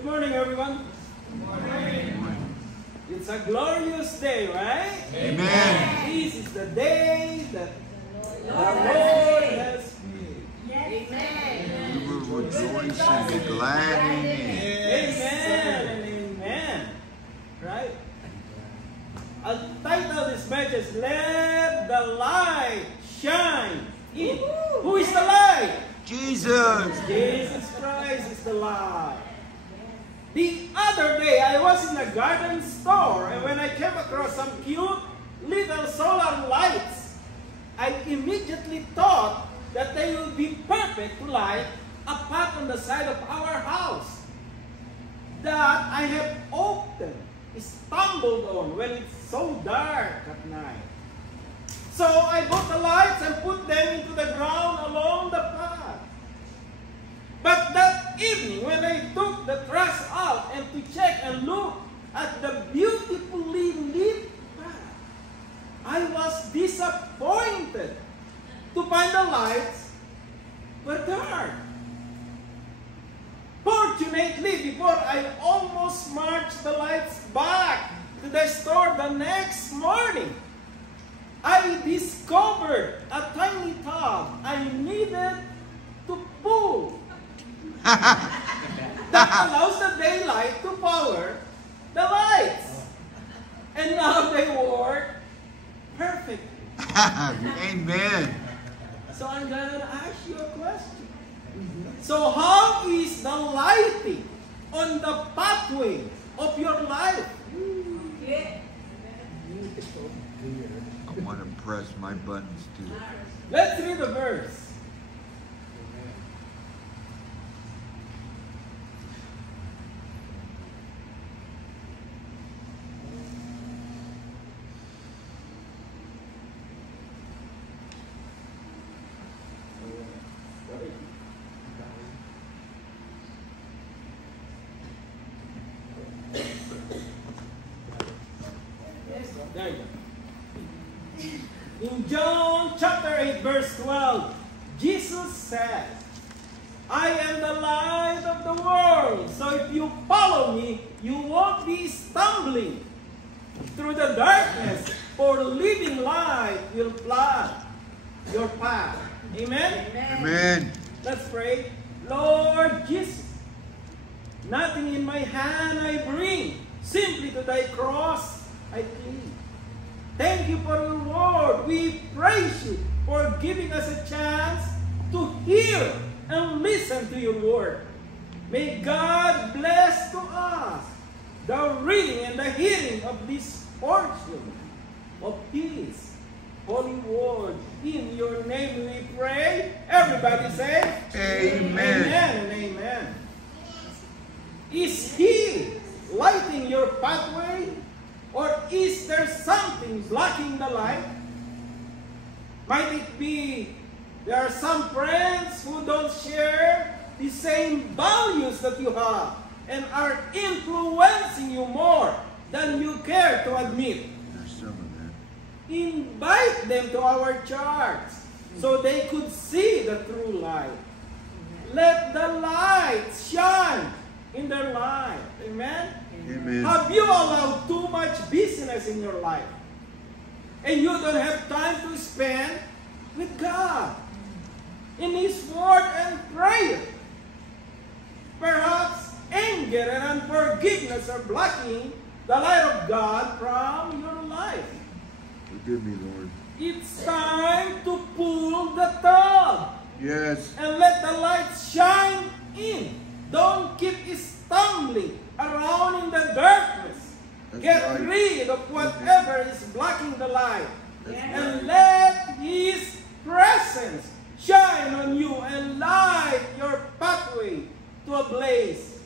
Good morning, everyone. Good morning. It's a glorious day, right? Amen. This is the day that the Lord has made. We will rejoice and be glad in it. Amen and amen. Right? I'll title this message, Let the Light Shine In. Who is the light? Jesus. Jesus Christ is the light. The other day, I was in a garden store, and when I came across some cute little solar lights, I immediately thought that they would be perfect to light a path on the side of our house that I have often stumbled on when it's so dark at night. So I bought the lights and put them into the ground along the path. But that evening, when I took the trash out and to check and look at the beautifully lit path, I was disappointed to find the lights were dark. Fortunately, before I almost marched the lights back to the store the next morning, I discovered a tiny tub I needed to pull that allows the daylight to power the lights. And now they work perfectly. Amen. So I'm going to ask you a question. So how is the lighting on the pathway of your life? Beautiful. I want to press my buttons too. Let's read the verse. There you go. In John chapter 8 verse 12, Jesus said, I am the light of the world. So if you follow me, you won't be stumbling through the darkness, for living light will flood your path. Amen? Amen. Let's pray. Lord Jesus, nothing in my hand I bring, simply to thy cross I cling. Thank you for your word. We praise you for giving us a chance to hear and listen to your word. May God bless to us the reading and the hearing of this portion of His holy word. In your name we pray. Everybody say, Amen. Amen and amen. Is He lighting your pathway? Or is there something blocking the light? Might it be there are some friends who don't share the same values that you have and are influencing you more than you care to admit? There's some of that. Invite them to our church so they could see the true light. Let the light shine in their life. Amen? Amen. Have you allowed too much business in your life? And you don't have time to spend with God in His Word and prayer. Perhaps anger and unforgiveness are blocking the light of God from your life. Forgive me, Lord. It's time to pull the tub Yes. and let the light shine in. Don't keep stumbling around in the darkness. That's Get right. rid of whatever is blocking the light. That's And let His presence shine on you and light your pathway to a blaze.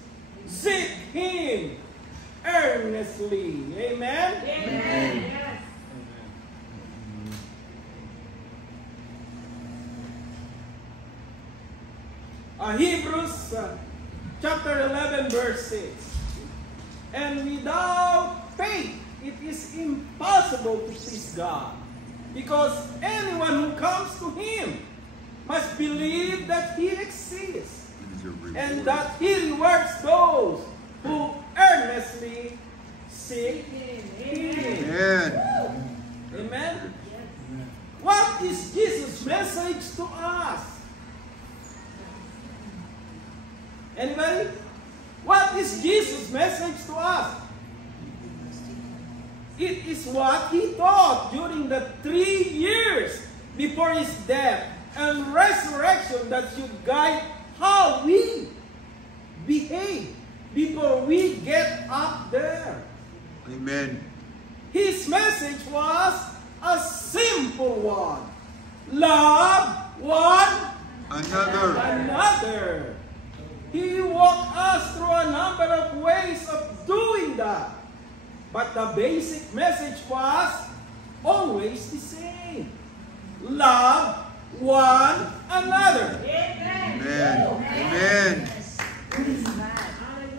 Seek Him earnestly. Amen? Amen. Hebrews chapter 11 verse 6. And without faith, it is impossible to please God. Because anyone who comes to Him must believe that He exists It is a reward. and that He rewards those who earnestly seek Him. Amen. Amen. What is Jesus' message to us? Anybody? What is Jesus' message to us? It is what He taught during the 3 years before His death and resurrection that should guide how we behave before we get up there. Amen. His message was a simple one. Love one another. He walked us through a number of ways of doing that. But the basic message was always the same. Love one another. Amen. Amen.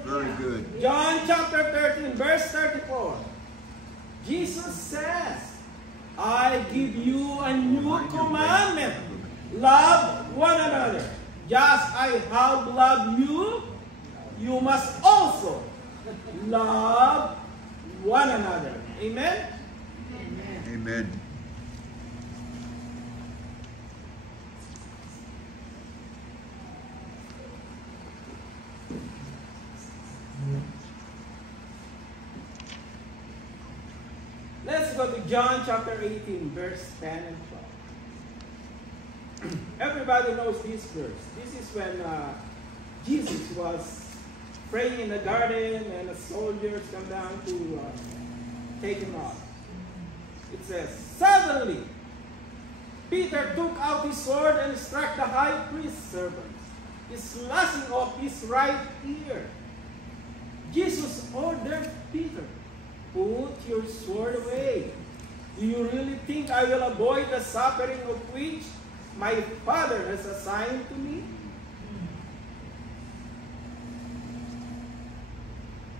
Very good. John chapter 13, verse 34. Jesus says, I give you a new commandment. Love one another. Just I have loved you, you must also love one another. Amen? Amen. Let's go to John chapter 18, verse 10 and 12. Everybody knows this verse. This is when Jesus was praying in the garden and the soldiers come down to take him out. It says, suddenly Peter took out his sword and struck the high priest's servant, slashing off his right ear. Jesus ordered Peter, put your sword away. Do you really think I will avoid the suffering of which my Father has assigned to me?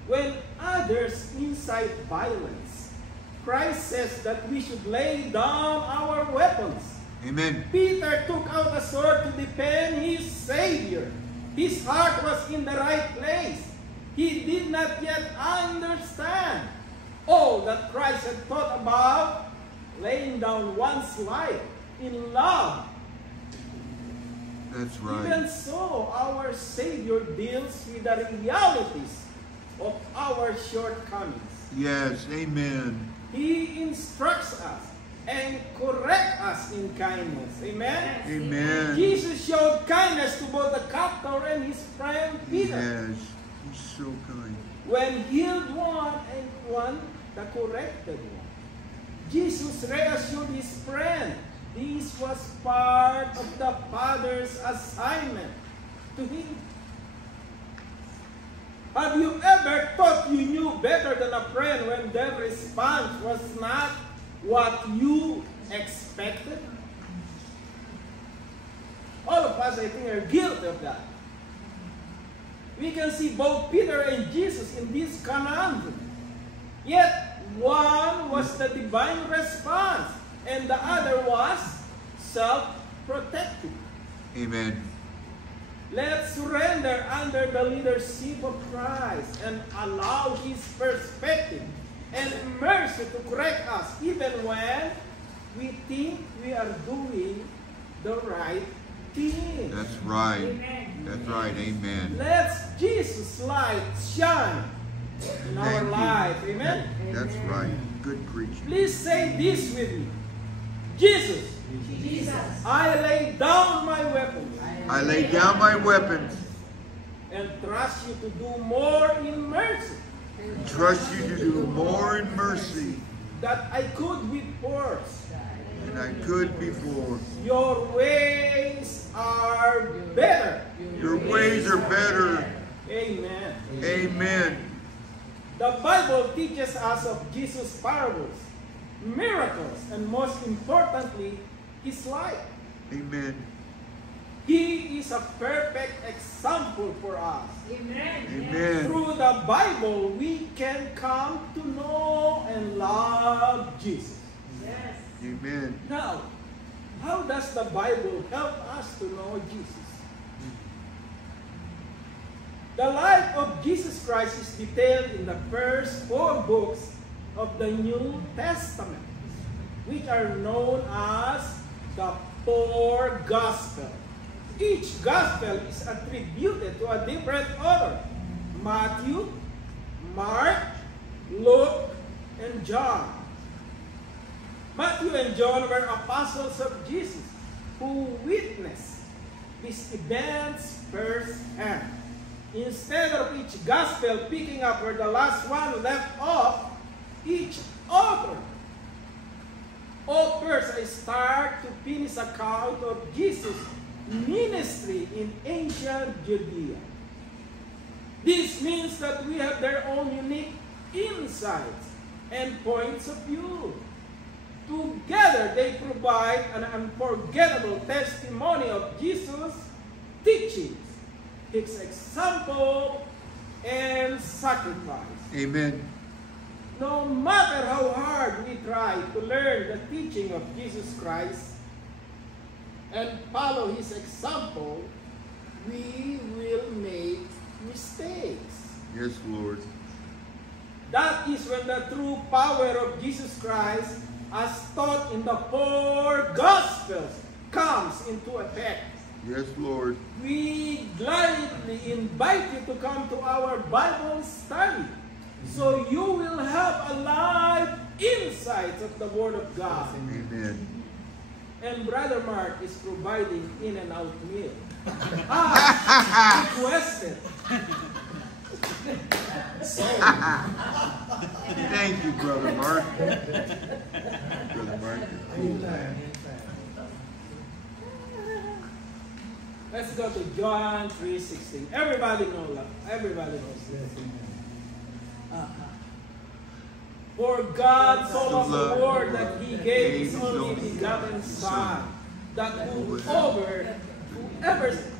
When others incite violence, Christ says that we should lay down our weapons. Amen. Peter took out a sword to defend his Savior. His heart was in the right place. He did not yet understand all that Christ had thought about laying down one's life in love. That's right. Even so, our Savior deals with the realities of our shortcomings. Yes. Amen. He instructs us and corrects us in kindness. Amen? Amen. Jesus showed kindness to both the captor and his friend Peter. Yes. He's so kind. When healed one and one, the corrected one. Jesus reassured his friend this was part of the Father's assignment to him. Have you ever thought you knew better than a friend when their response was not what you expected? All of us, I think, are guilty of that. We can see both Peter and Jesus in this conundrum. Yet, one was the divine response, and the other was self-protective. Amen. Let's surrender under the leadership of Christ and allow His perspective and mercy to correct us even when we think we are doing the right thing. That's right. Amen. That's right. Amen. Let Jesus' light shine in our Thank you. life. Amen? That's right. Good preaching. Please say this with me. Jesus, I lay down my weapons I lay down my weapons and trust you to do more in mercy and trust you to do more in mercy that I could with force. than I could before. Your ways are better. Your ways are better. Amen. Amen. The Bible teaches us of Jesus' parables, miracles, and most importantly, His life. Amen. He is a perfect example for us. Amen. Through the Bible, we can come to know and love Jesus. Amen. Now, how does the Bible help us to know Jesus? The life of Jesus Christ is detailed in the first 4 books of the New Testament, which are known as the 4 Gospels. Each Gospel is attributed to a different author: Matthew, Mark, Luke, and John. Matthew and John were apostles of Jesus who witnessed these events firsthand. Instead of each gospel picking up where the last one left off, each author offers a start to finish account of Jesus' ministry in ancient Judea. This means that we have their own unique insights and points of view. Together, they provide an unforgettable testimony of Jesus' teachings, His example, and sacrifice. Amen. No matter how hard we try to learn the teaching of Jesus Christ and follow His example, we will make mistakes. Yes, Lord. That is when the true power of Jesus Christ, as taught in the 4 Gospels, comes into effect. Yes, Lord. We gladly invite you to come to our Bible study, so you will have a live insight of the Word of God. Amen. And Brother Mark is providing in and out meal. Requested. Thank you, Brother Mark. Brother Mark, you're cool. Let's go to John 3:16. Everybody knows that. Everybody knows this. For God so loved the world that He gave His only begotten Son, that whoever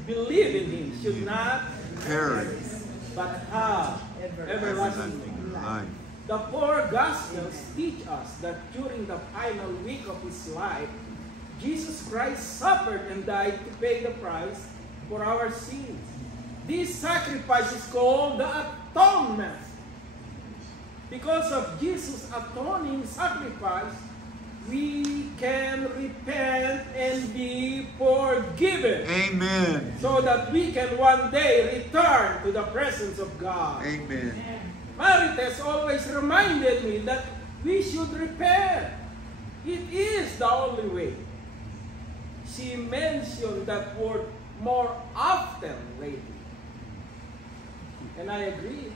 believes in Him should not perish, but have everlasting life. The 4 Gospels teach us that during the final week of His life, Jesus Christ suffered and died to pay the price for our sins. This sacrifice is called the atonement. Because of Jesus' atoning sacrifice, we can repent and be forgiven. Amen. So that we can one day return to the presence of God. Amen. Marites always reminded me that we should repent. It is the only way. She mentioned that word more often lately. And I agree.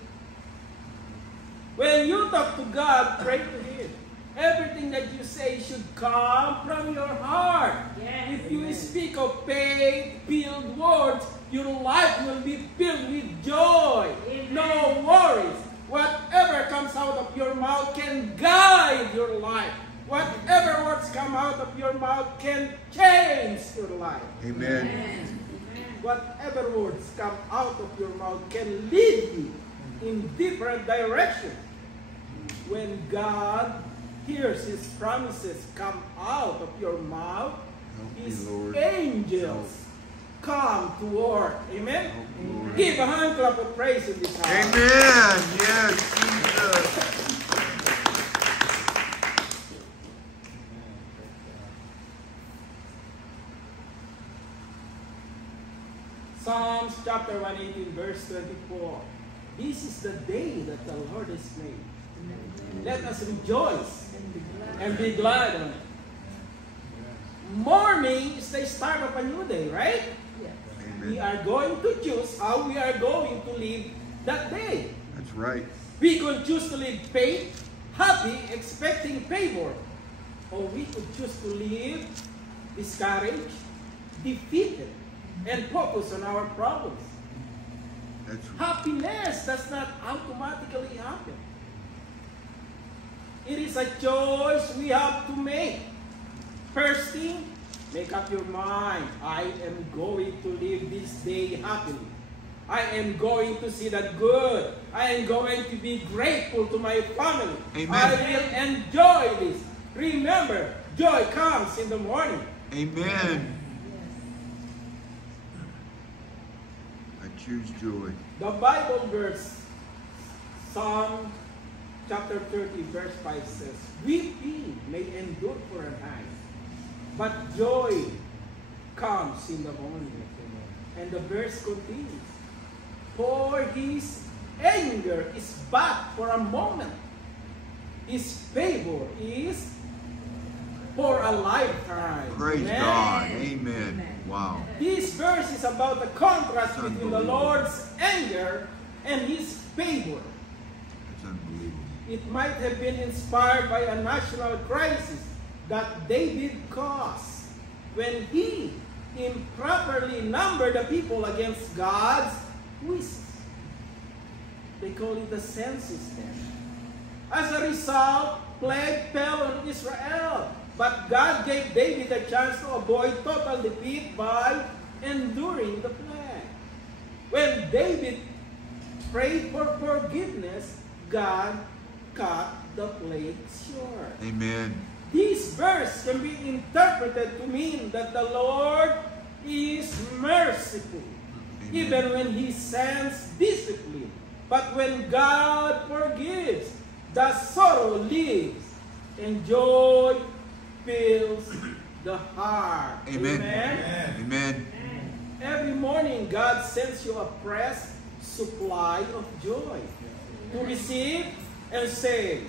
When you talk to God, pray to Him. Everything that you say should come from your heart. Yes. If you speak of faith-filled words, your life will be filled with joy. Amen. No worries. Whatever comes out of your mouth can guide your life. Whatever words come out of your mouth can change your life. Amen. Whatever words come out of your mouth can lead you in different directions. When God hears His promises come out of your mouth, His angels come to work. Amen? Give a hand clap of praise in this house. Amen. Yes, Jesus. Psalms chapter 118, verse 24. This is the day that the Lord has made. Let us rejoice and be glad on it. Morning is the start of a new day, right? Amen. We are going to choose how we are going to live that day. That's right. We could choose to live faith, happy, expecting favor. Or we could choose to live discouraged, defeated, and focus on our problems. That's right. Happiness does not automatically happen. It is a choice we have to make. First thing, make up your mind. I am going to live this day happily. I am going to see the good. I am going to be grateful to my family. Amen. I will enjoy this. Remember, joy comes in the morning. Amen. A choose joy. The Bible verse, Psalm chapter 30, verse 5 says, weeping may endure for a night, but joy comes in the morning. And the verse continues, for his anger is but for a moment. His favor is for a lifetime. Praise Amen. God. Amen. Wow. This verse is about the contrast between the Lord's anger and his favor. It's unbelievable. It might have been inspired by a national crisis that David caused when he improperly numbered the people against God's wishes. They call it the census then. As a result, plague fell on Israel. But God gave David a chance to avoid total defeat by enduring the plague. When David prayed for forgiveness, God cut the plague short. Amen. This verse can be interpreted to mean that the Lord is merciful, Amen. even when He sends discipline. But when God forgives, the sorrow leaves and joy fills the heart. Amen. Amen. Amen. Every morning, God sends you a fresh supply of joy to receive and say,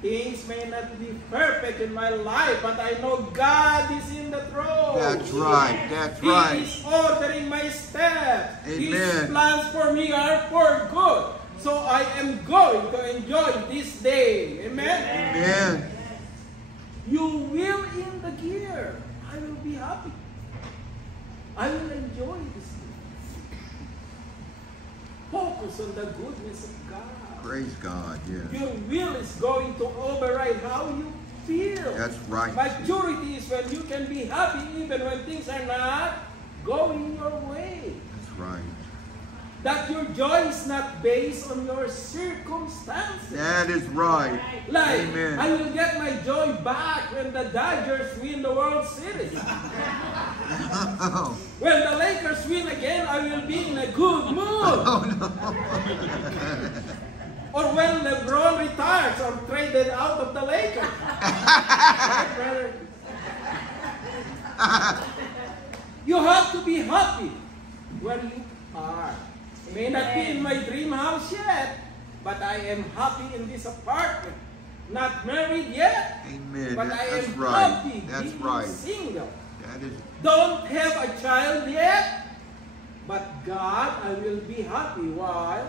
things may not be perfect in my life, but I know God is in the throne. That's right. That's He right. is ordering my steps. His Amen. plans for me are for good. So I am going to enjoy this day. Amen? Amen. You will in the gear. I will be happy. I will enjoy this day. Focus on the goodness of God. Praise God. Yes. Your will is going to override how you feel. That's right. Maturity is when you can be happy even when things are not going your way. That's right. That your joy is not based on your circumstances. That is right. Like, Amen. I will get my joy back when the Dodgers win the World Series. Oh, When the Lakers win again, I will be in a good mood. no. Or when LeBron retires or traded out of the Lakers. Right, brother? You have to be happy where you are. May not be in my dream house yet, but I am happy in this apartment. Not married yet, Amen. but I That's am right. happy That's being right. single. That is. Don't have a child yet, but God, I will be happy while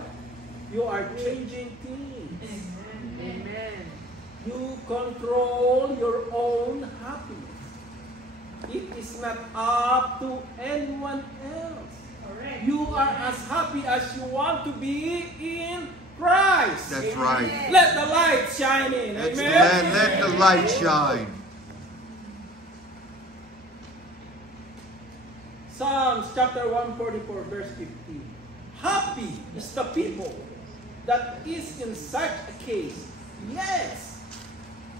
you are changing things. Amen. You control your own happiness. It is not up to anyone else. Correct. You are as happy as you want to be in Christ. That's right. Let the light shine in. That's Amen. let the light shine. Psalms chapter 144 verse 15. Happy is the people that is in such a case. Yes.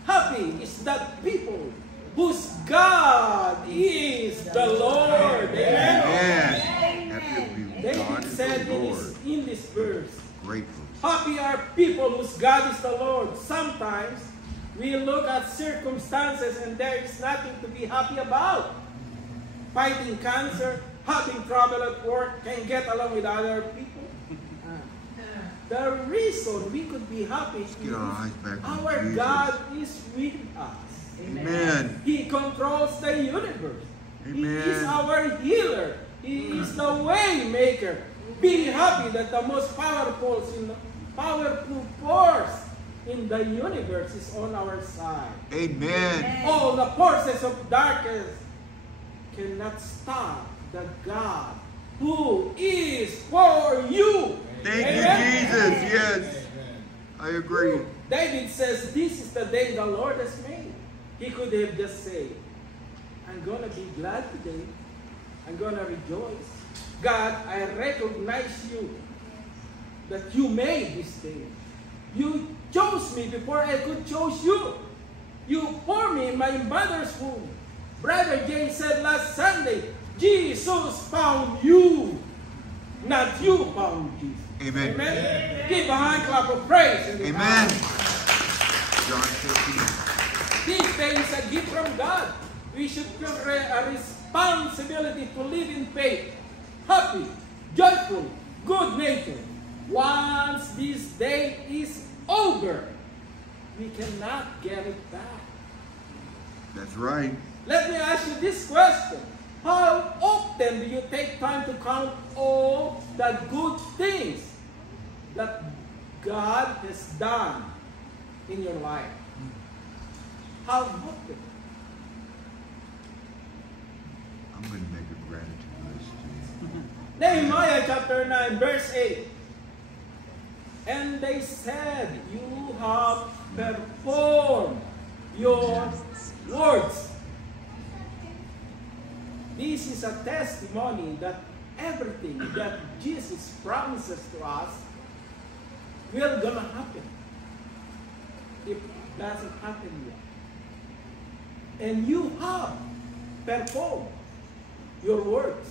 Happy is that people whose God is the Lord. Amen. Amen. Happy people. God David is said the Lord. in this verse, Grateful. happy are people whose God is the Lord. Sometimes we look at circumstances and there is nothing to be happy about. Fighting cancer, having trouble at work, can get along with other people. The reason we could be happy is Get our eyes back on our Jesus. God is with us. Amen. He controls the universe. He is Amen. our healer. He is the way maker. Be happy that the most powerful force in the universe is on our side. Amen. All the forces of darkness cannot stop the God who is for you. Thank Amen? you, Jesus. Yes. I agree. David says, this is the day the Lord has made. He could have just said, I'm going to be glad today. I'm going to rejoice. God, I recognize you, that you made this day. You chose me before I could choose you. You formed me in my mother's womb. Brother James said last Sunday, Jesus found you not you found Jesus. Amen. Amen. Give a hand clap of praise. In the Amen. house. John 15. This day is a gift from God. We should feel a responsibility to live in faith, happy, joyful, good nature. Once this day is over, we cannot get it back. That's right. Let me ask you this question. How often do you take time to count all the good things that God has done in your life? How often? I'm going to make a gratitude list. Nehemiah chapter 9 verse 8. And they said, you have performed your words. This is a testimony that everything that Jesus promises to us will gonna happen. If it doesn't happen yet. And you have performed your words.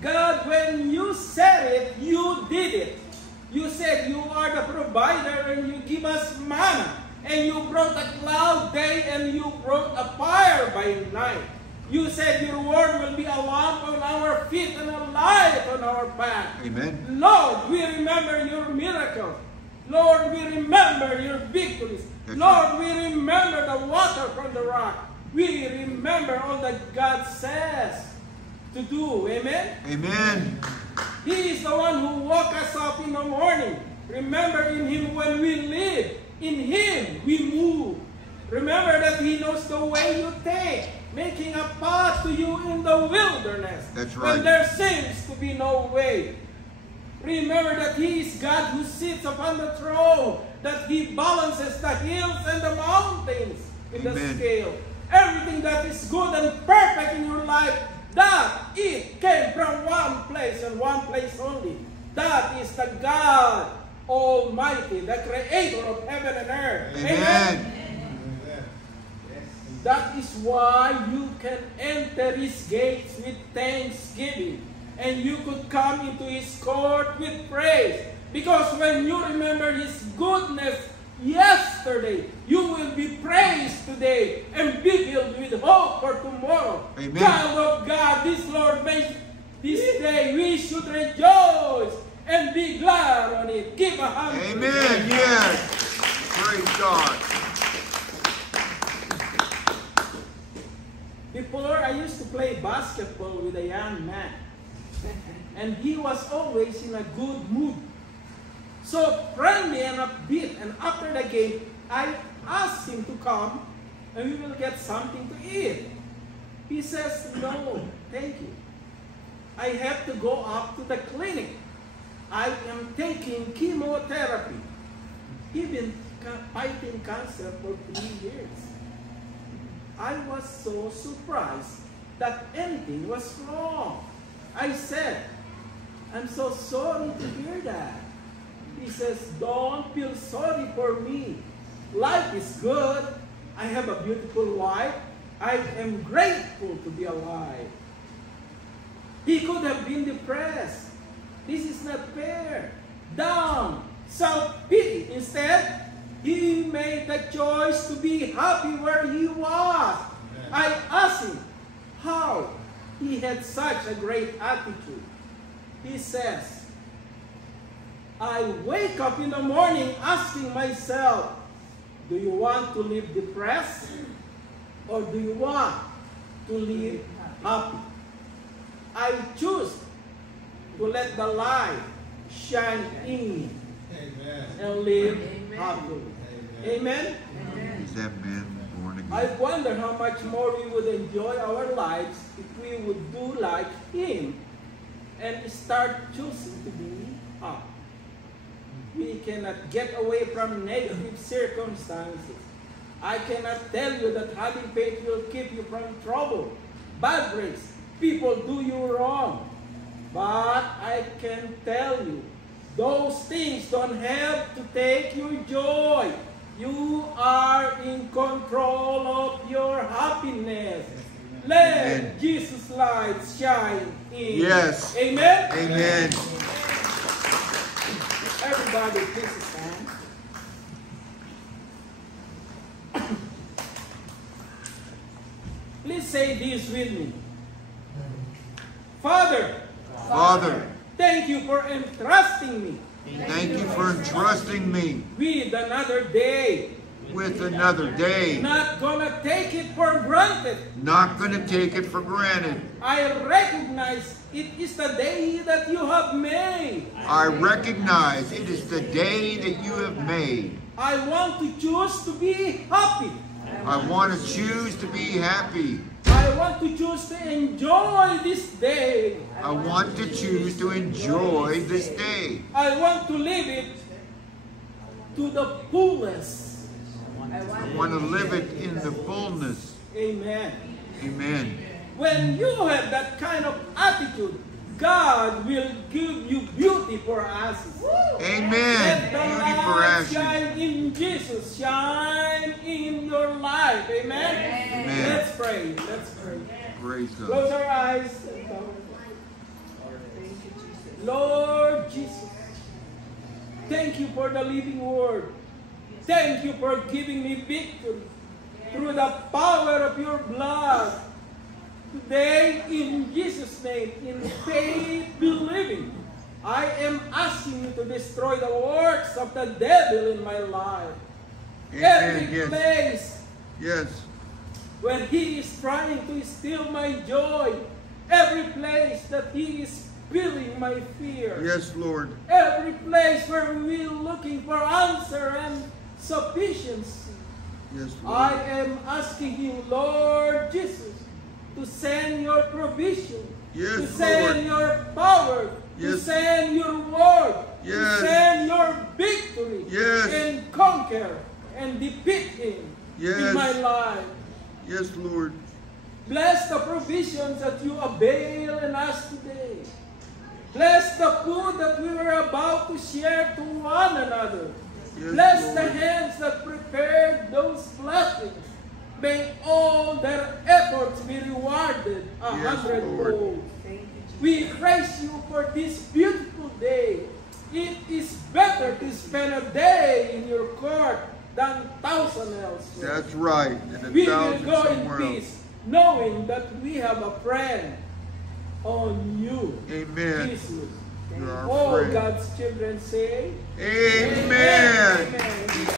God, when you said it, you did it. You said you are the provider and you give us manna. And you brought a cloud day and you brought a fire by night. You said your word will be a lamp on our feet and a light on our path. Amen. Lord, we remember your miracles. Lord, we remember your victories. That's Lord, we remember the water from the rock. We remember all that God says to do. Amen? Amen. He is the one who woke us up in the morning. Remember in Him when we live. In Him we move. Remember that He knows the way you take, making a path to you in the wilderness. That's right. When there seems to be no way. Remember that He is God who sits upon the throne, that He balances the hills and the mountains in the Amen. scale. Everything that is good and perfect in your life, that it came from one place and one place only. That is the God Almighty, the Creator of heaven and earth. Amen. That is why you can enter His gates with thanksgiving, and you could come into His court with praise. Because when you remember His goodness yesterday, you will be praised today and be filled with hope for tomorrow. Amen. Child of God, this Lord made this day. We should rejoice and be glad on it. Give a hand. Amen. Yes. Praise God. Before, I used to play basketball with a young man. And he was always in a good mood. So friendly and upbeat. And after the game, I asked him to come and we will get something to eat. He says, no, thank you. I have to go up to the clinic. I am taking chemotherapy. He's been fighting cancer for 3 years. I was so surprised that anything was wrong. I said, I'm so sorry to hear that. He says, don't feel sorry for me. Life is good. I have a beautiful wife. I am grateful to be alive. He could have been depressed. This is not fair. Down, self-pity. Instead, he made the choice to be happy where he was. I asked him how he had such a great attitude. He says, I wake up in the morning asking myself, do you want to live depressed or do you want to live happy? I choose to let the light shine in me and live happily. Amen? Is that man born again? I wonder how much more we would enjoy our lives if we would do like Him and start choosing to be happy. We cannot get away from negative circumstances. I cannot tell you that having faith will keep you from trouble, bad breaks, people do you wrong. But I can tell you, those things don't have to take your joy. You are in control of your happiness. Let Amen. Jesus' light shine in. Yes. Amen? Amen. Everybody, please stand. Please say this with me. Father, Father, thank you for entrusting me thank you for entrusting me with another day. with another day. Not gonna take it for granted. Not going to take it for granted. I recognize it is the day that you have made. I recognize it is the day that you have made. I want to choose to be happy. I want to choose to be happy. I want to choose to enjoy this day. I want to choose to enjoy this day. I want to live it to the fullest. I want to live it in the fullness. Amen. Amen. When you have that kind of attitude, God will give you beauty for ashes. Let Amen. the Beauty for light ashes. shine in Jesus. Shine in your life. Amen? Amen. Let's pray. Let's pray. Praise God. Close our eyes. And bow. Lord Jesus, thank you for the living word. Thank you for giving me victory through the power of your blood. Today, in Jesus' name, in faith believing, I am asking you to destroy the works of the devil in my life. Every Amen. Yes. place Yes. where he is trying to steal my joy, every place that he is feeling my fear, Yes, Lord. every place where we're looking for answer and sufficiency, Yes, I Lord. am asking you, Lord Jesus, to send your provision, Yes, to send Lord. your power, to Yes. send your word, Yes. to send your victory, Yes. and conquer and defeat him in Yes. my life. Yes, Lord. Bless the provisions that you avail in us today. Bless the food that we were about to share to one another. Yes, Bless Lord. the hands that prepared those blessings. May all their efforts be rewarded a Yes, hundredfold. We praise you for this beautiful day. It is better to spend a day in your court than 1,000 elsewhere. That's right. And a We will thousand go in somewhere else. peace, knowing that we have a friend on you, Amen. Jesus. You're our All friend. God's children say, Amen. Amen.